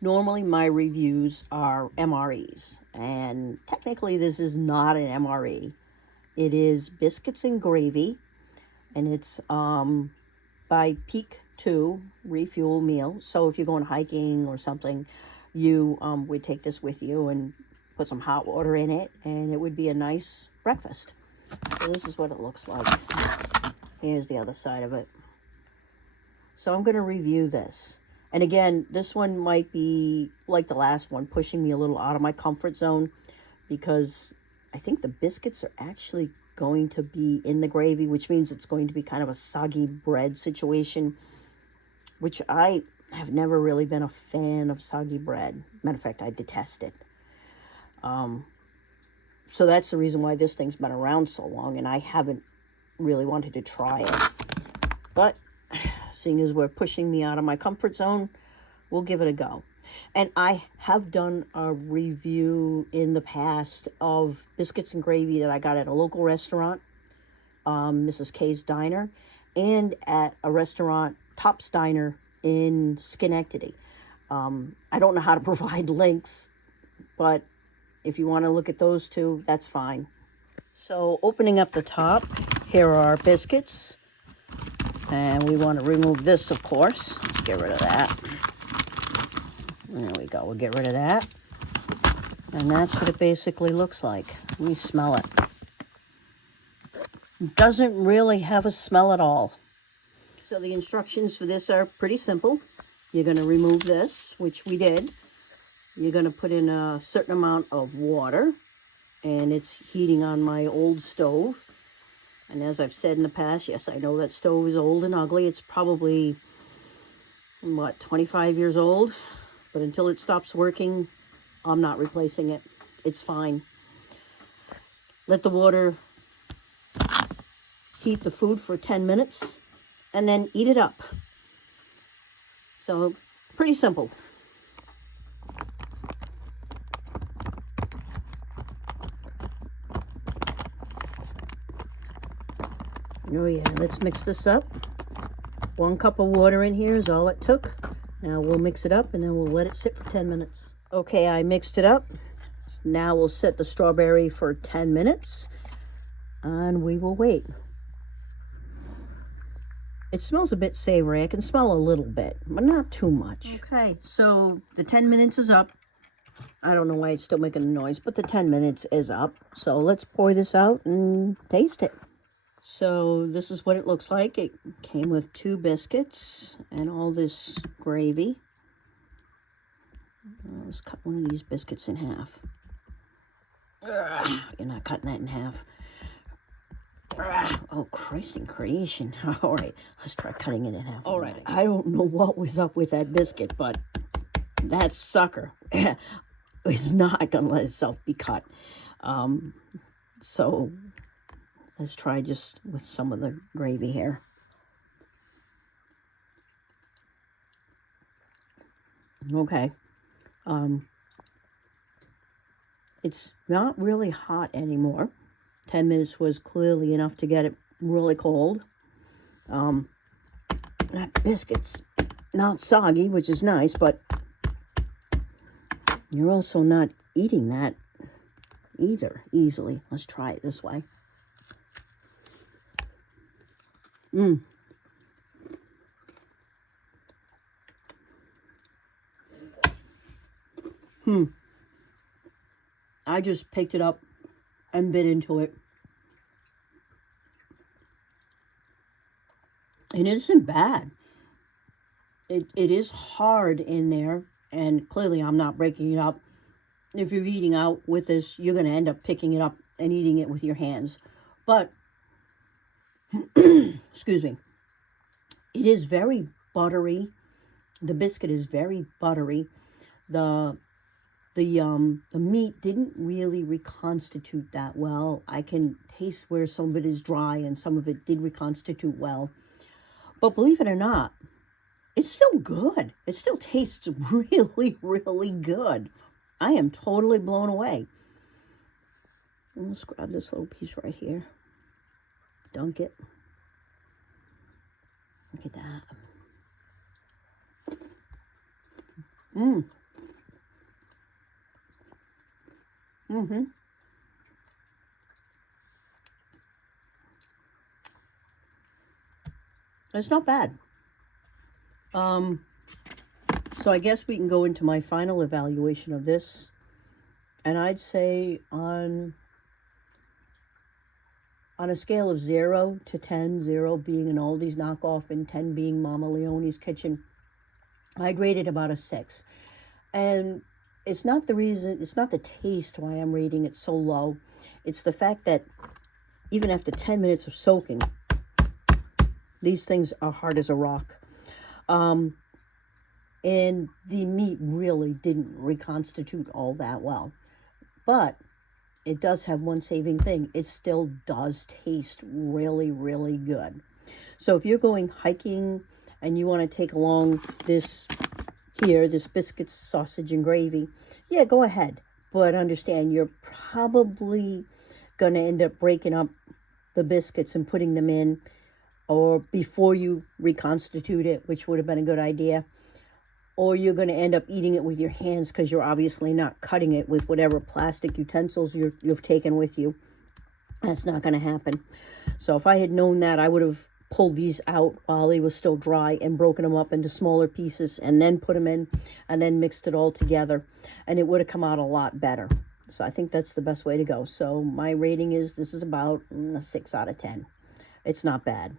Normally my reviews are MREs, and technically this is not an MRE. It is Biscuits and Gravy, and it's by Peak 2 refuel meal. So if you're going hiking or something, you would take this with you and put some hot water in it, and it would be a nice breakfast. So this is what it looks like. Here's the other side of it. So I'm going to review this. And again, this one might be like the last one, pushing me a little out of my comfort zone, because I think the biscuits are actually going to be in the gravy, which means it's going to be kind of a soggy bread situation, which I have never really been a fan of soggy bread. Matter of fact, I detest it. So that's the reason why this thing's been around so long, and I haven't really wanted to try it. But seeing as we're pushing me out of my comfort zone, we'll give it a go. And I have done a review in the past of biscuits and gravy that I got at a local restaurant, Mrs. K's Diner, and at a restaurant, Top's Diner in Schenectady. I don't know how to provide links, but if you want to look at those two, that's fine. So opening up the top, here are our biscuits. And we want to remove this, of course. Let's get rid of that. There we go. We'll get rid of that. And that's what it basically looks like. We smell it. Doesn't really have a smell at all. So the instructions for this are pretty simple. You're going to remove this, which we did. You're going to put in a certain amount of water. And it's heating on my old stove. And as I've said in the past, yes, I know that stove is old and ugly. It's probably, 25 years old? But until it stops working, I'm not replacing it. It's fine. Let the water heat the food for 10 minutes, and then eat it up. So, pretty simple. Oh yeah, let's mix this up. 1 cup of water in here is all it took. Now we'll mix it up and then we'll let it sit for 10 minutes. Okay, I mixed it up. Now we'll set the strawberry for 10 minutes and we will wait. It smells a bit savory. I can smell a little bit, but not too much. Okay, so the 10 minutes is up. I don't know why it's still making a noise, but the 10 minutes is up. So let's pour this out and taste it. So this is what it looks like. It came with 2 biscuits and all this gravy. Let's cut one of these biscuits in half. You're not cutting that in half. Oh, Christ in creation. All right, let's try cutting it in half. All right, I don't know what was up with that biscuit, but that sucker is not going to let itself be cut. So let's try just with some of the gravy here. Okay. It's not really hot anymore. 10 minutes was clearly enough to get it really cold. That biscuit's not soggy, which is nice, but you're also not eating that either easily. Let's try it this way. I just picked it up and bit into it. And it isn't bad. It is hard in there, and clearly I'm not breaking it up. If you're eating out with this, you're going to end up picking it up and eating it with your hands. But, excuse me, it is very buttery. The biscuit is very buttery. The meat didn't really reconstitute that well. I can taste where some of it is dry and some of it did reconstitute well. But believe it or not, it's still good. It still tastes really, really good. I am totally blown away. Let's grab this little piece right here. Dunk it. Look at that. Mm-hmm. It's not bad. So I guess we can go into my final evaluation of this. And I'd say on a scale of 0 to 10, 0 being an Aldi's knockoff and 10 being Mama Leone's Kitchen, I'd rate it about a 6. And it's not the taste why I'm rating it so low. It's the fact that even after 10 minutes of soaking, these things are hard as a rock. And the meat really didn't reconstitute all that well. But it does have one saving thing. It still does taste really, really good. So if you're going hiking and you want to take along this biscuits, sausage, and gravy, yeah, go ahead. But understand, you're probably going to end up breaking up the biscuits and putting them in, or before you reconstitute it, which would have been a good idea. Or you're going to end up eating it with your hands because you're obviously not cutting it with whatever plastic utensils you've taken with you. That's not going to happen. So if I had known that, I would have pulled these out while they were still dry and broken them up into smaller pieces and then put them in and then mixed it all together. And it would have come out a lot better. So I think that's the best way to go. So my rating is, this is about a 6 out of 10. It's not bad.